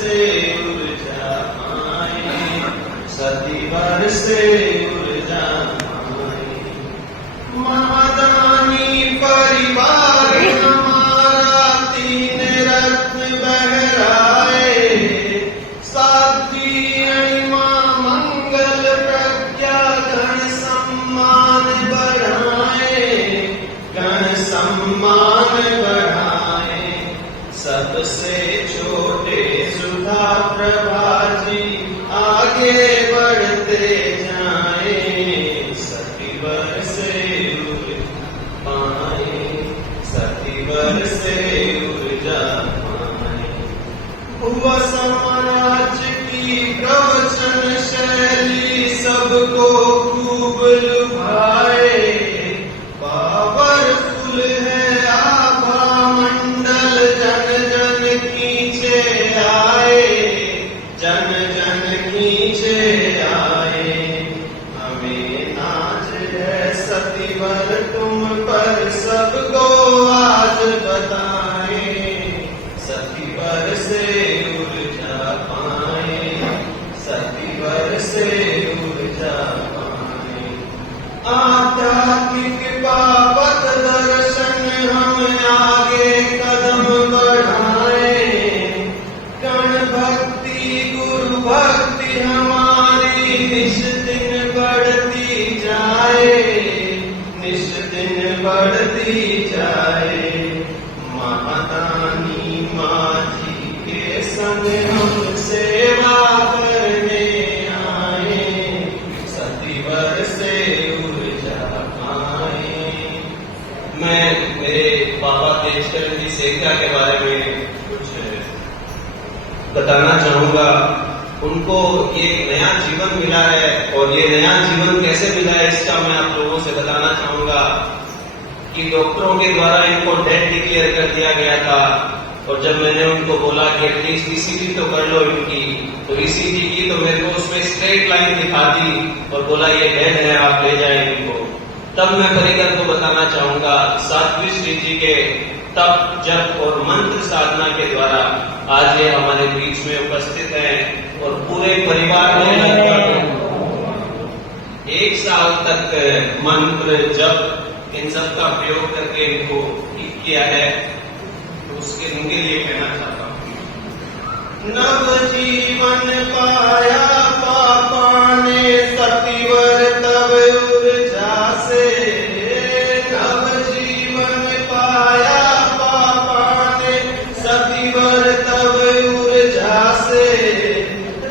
से ऊर्जा पाए, सतीवर से ऊर्जा पाए। महादानी परिवार हमारा तीन रत्न बहराए, साध्वी अणिमा मंगल प्रज्ञा गण सम्मान बढ़ाए, गण सम्मान बढ़ाए। सबसे छोटे सुधा प्रभा जी आगे बढ़ते जाए, सतीवर से ऊर्जा पाए, सतीवर से ऊर्जा पाए। हुआ साम्राज्य की प्रवचन शैली सबको खूब लुभाए, पावरफुल है आभा मंडल जन जन खींचे आए, जन जन खींचे आए। हमें नाज है सतीवर तुम पर सबको आज बताए, सतीवर से ऊर्जा पाए, सतीवर से ऊर्जा पाए। आध्यात्मिक पावक दर्शन हम आगे कदम बढ़ाए, गण भक्ति गुरु भक्ति हमारी निश दिन बढ़ती जाए, निश दिन बढ़ती जाए। महादानी माँ जी के संग हम सेवा करने आए, सतीवर से ऊर्जा पाए। मैं मेरे बाबा तेजकरण जी सेठिया के बारे में कुछ बताना चाहूंगा। उनको ये नया जीवन मिला है, और ये नया जीवन कैसे मिला है इसका मैं आप लोगों से बताना चाहूंगा। कि डॉक्टरों के द्वारा इनको डेड डिक्लेयर कर दिया गया था, और जब मैंने उनको बोला कि एटलीस्ट ईसीजी तो कर लो इनकी, तो ईसीजी की तो मेरे को उसमें स्ट्रेट लाइन दिखा दी और बोला ये डेड है, आप ले जाए इनको। तब मैं परिकर को बताना चाहूंगा, साध्वी श्री जी के तप जप और मंत्र साधना के द्वारा आज ये हमारे बीच में उपस्थित हैं, और पूरे परिवार ने लगभग 1 साल तक मंत्र जप इन सब का प्रयोग करके इनको ठीक किया है। तो उसके उनके लिए कहना चाहता हूँ। नव जीवन पाया पापा ने सतीवर तब ऊर्जा से, नव जीवन पाया पापा ने सतीवर तब ऊर्जा से।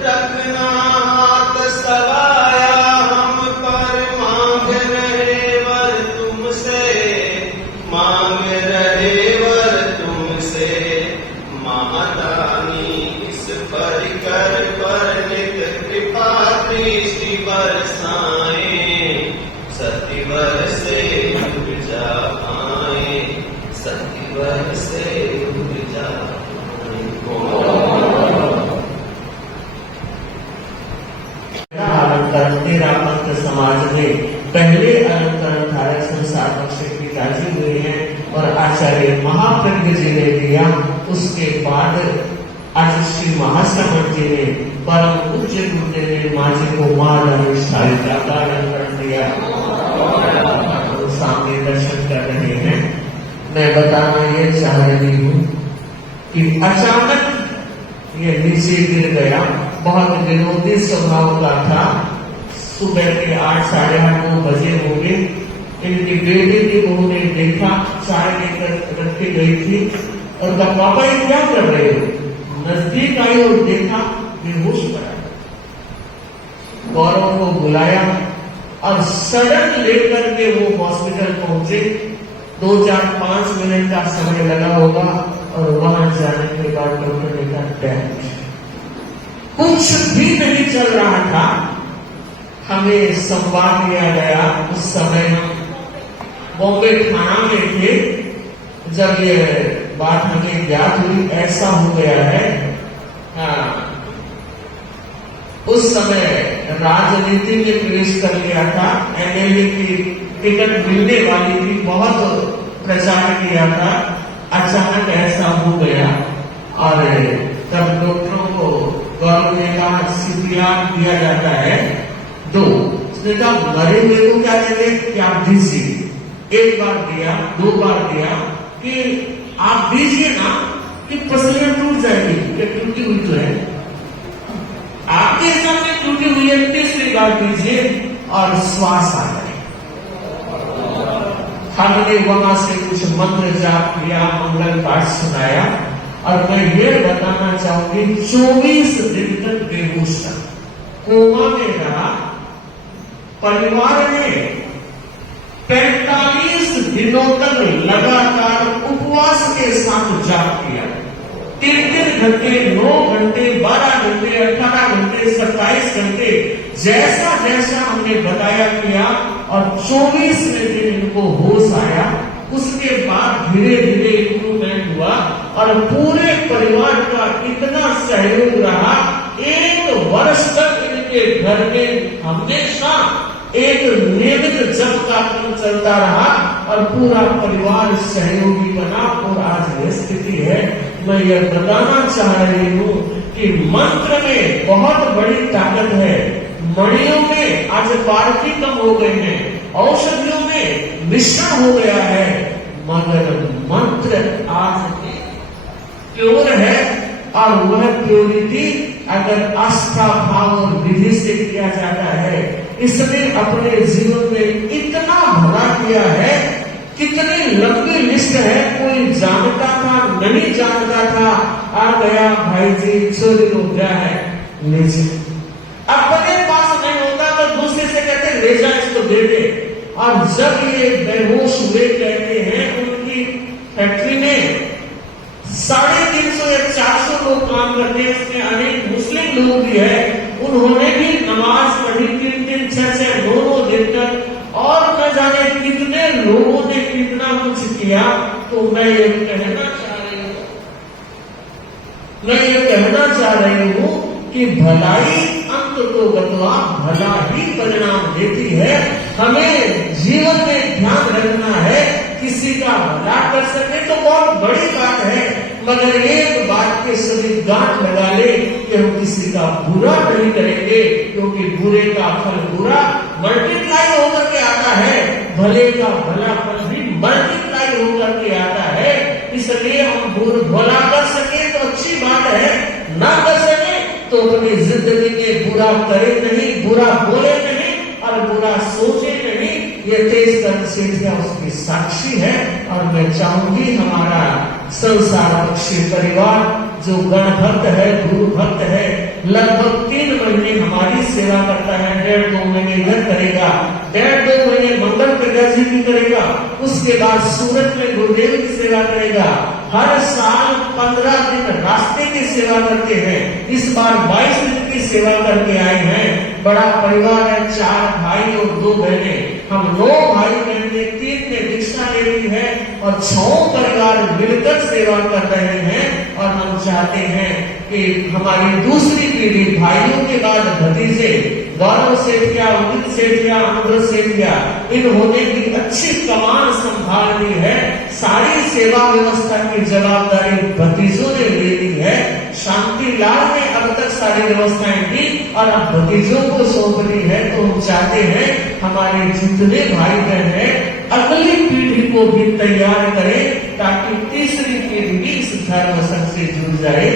रखना हाथ सवाया हम पर, मांग रहे वर तुमसे, मांग रहे वर तुमसे। महादानी इस परिकर पर नित कृपा दृष्टि बरसाए, सतीवर से ऊर्जा पाए, सतीवर से ऊर्जा अलंकरण तेरा पंथ समाज में पहले अलंकरण धारक संस्थापक श्री पिताजी हुए हैं, और आचार्य महाप्रज्ञ जी ने दिया। उसके बाद आज श्री महाश्रमण जी ने परम पूज्य गुरुदेव ने माँ जी को माल अनुष्ठायिका का अलंकरण दिया। सामने दर्शन कर रहे हैं। मैं बताना ये चाह रही हूँ कि अचानक ये नीचे गिर गया। बहुत विनोदी स्वभाव का था। सुबह के 8, साढ़े 8, 9 बजे होंगे। इनकी बेटी की बहू ने देखा, चाय लेकर रखी गई थी, और कहा पापा ये क्या कर रहे हो? नजदीक आई और देखा बेहोश पड़ा। गौरव को बुलाया और सड़क लेकर के वो हॉस्पिटल पहुंचे। 2, 4, 5 मिनट का समय लगा होगा, और वहां जाने के बाद डॉक्टर ने कहा डेथ। कुछ भी नहीं चल रहा था। हमें संवाद दिया गया। उस समय हम बॉम्बे थाना में थे जब ये बात हमें ज्ञात हुई, ऐसा हो गया है। उस समय राजनीति में प्रवेश कर लिया था। एमएलए की टिकट मिलने वाली थी, बहुत प्रचार किया था। अचानक ऐसा हो गया, और तब डॉक्टरों को CPR दिया जाता है 2। उसने कहा मरे हुए को क्या देंगे कि आप दीजिए। 1 बार दिया, 2 बार दिया कि आप दीजिए ना कि पसलियां टूट जाएगी, कि टूटी हुई तो है, आपके हिसाब से टूटी हुई है। 3री बार दीजिए और श्वास आ जाए। हमने वहां से कुछ मंत्र जाप किया, मंगल पाठ सुनाया और मैं ये बताना चाहूंगी 24 दिन तक बेहोश था, कोमा में रहा। परिवार ने 45 दिनों तक लगातार उपवास के साथ जाप किया। 3 घंटे, 9 घंटे, 12 घंटे, 18 घंटे, 27 घंटे, जैसा जैसा हमने बताया किया और 24वें दिन इनको होश आया। उसके बाद धीरे धीरे इम्प्रूवमेंट हुआ और पूरे परिवार का इतना सहयोग रहा। 1 वर्ष तक इनके घर में हमेशा एक नियमित जप का क्रम चलता रहा और पूरा परिवार सहयोगी बना और आज यह स्थिति है। मैं यह बताना चाह रही हूँ कि मंत्र में बहुत बड़ी ताकत है। मणियों में आज पारखी कम हो गए हैं, औषधियों में मिश्रण हो गया है, मगर मंत्र आज प्योर है और वह प्योरिटी अगर आस्था, भाव और विधि से किया जाता है। इसने अपने जीवन में इतना भला किया है, कितनी लंबी लिस्ट है, कोई जानता था नहीं जानता था, आ गया भाई जी चोरी हो गया है, लीजिए। अपने पास नहीं होता तो दूसरे से कहते ले जा, इसको दे दे। और जब ये बेहोश हुए कहते हैं उनकी फैक्ट्री में 350 या 400 लोग काम करते हैं, उसमें अनेक मुस्लिम लोग भी है। उन्होंने भी नमाज पढ़ी 3-3, 6-6, 9 दिन तक और न जाने कितने लोगों ने कितना कुछ किया। तो मैं ये कहना चाह रही हूँ कि भलाई अंत तो गतवा भला ही परिणाम देती है। हमें जीवन में ध्यान रखना है, किसी का भला कर सके तो बहुत बड़ी बात है, मगर एक बात के सभी गांठ लगा ले कि हम किसी का बुरा नहीं करेंगे, क्योंकि बुरे का फल बुरा मल्टीप्लाई होकर के आता है, भले का भला फल भी मल्टीप्लाई होकर के आता है। इसलिए हम भला कर सके तो अच्छी बात है, ना कर सके तो अपनी जिंदगी में बुरा करे नहीं, बुरा बोले नहीं और बुरा सोचे नहीं। ये तेज सेठिया उसकी साक्षी है। और मैं चाहूंगी हमारा संसार पक्षी परिवार जो गण भक्त है, गुरु भक्त है, लगभग 3 महीने हमारी सेवा करता है, 1.5-2 महीने इधर करेगा, 1.5-2 महीने मंगल प्रज्ञा जी की करेगा, उसके बाद सूरत में गुरुदेव की सेवा करेगा। हर साल 15 दिन रास्ते की सेवा करते हैं। इस बार 22 दिन की सेवा करके आए हैं। बड़ा परिवार है, 4 भाई और 2 बहनें। हम 9 भाई बहनें, 3 ने दीक्षा ले ली है और 6 परिवार मिलकर सेवा कर रहे हैं। और हम चाहते हैं कि हमारी दूसरी पीढ़ी, भाइयों के बाद भतीजे, गौरव सेठिया, उदित सेठिया, अमृत सेठिया, इन्होंने भी अच्छी कमान संभाल ली है। सारी सेवा व्यवस्था की जवाबदारी भतीजों ने ले ली है। शांति लाल ने अब तक सारी व्यवस्थाएं की और अब भतीजों को सौंप दी है। तो हम चाहते हैं हमारे जितने भाई बहन हैं अगली पीढ़ी को भी तैयार करें, ताकि तीसरी पीढ़ी भी इस धर्म संघ से जुड़ जाए।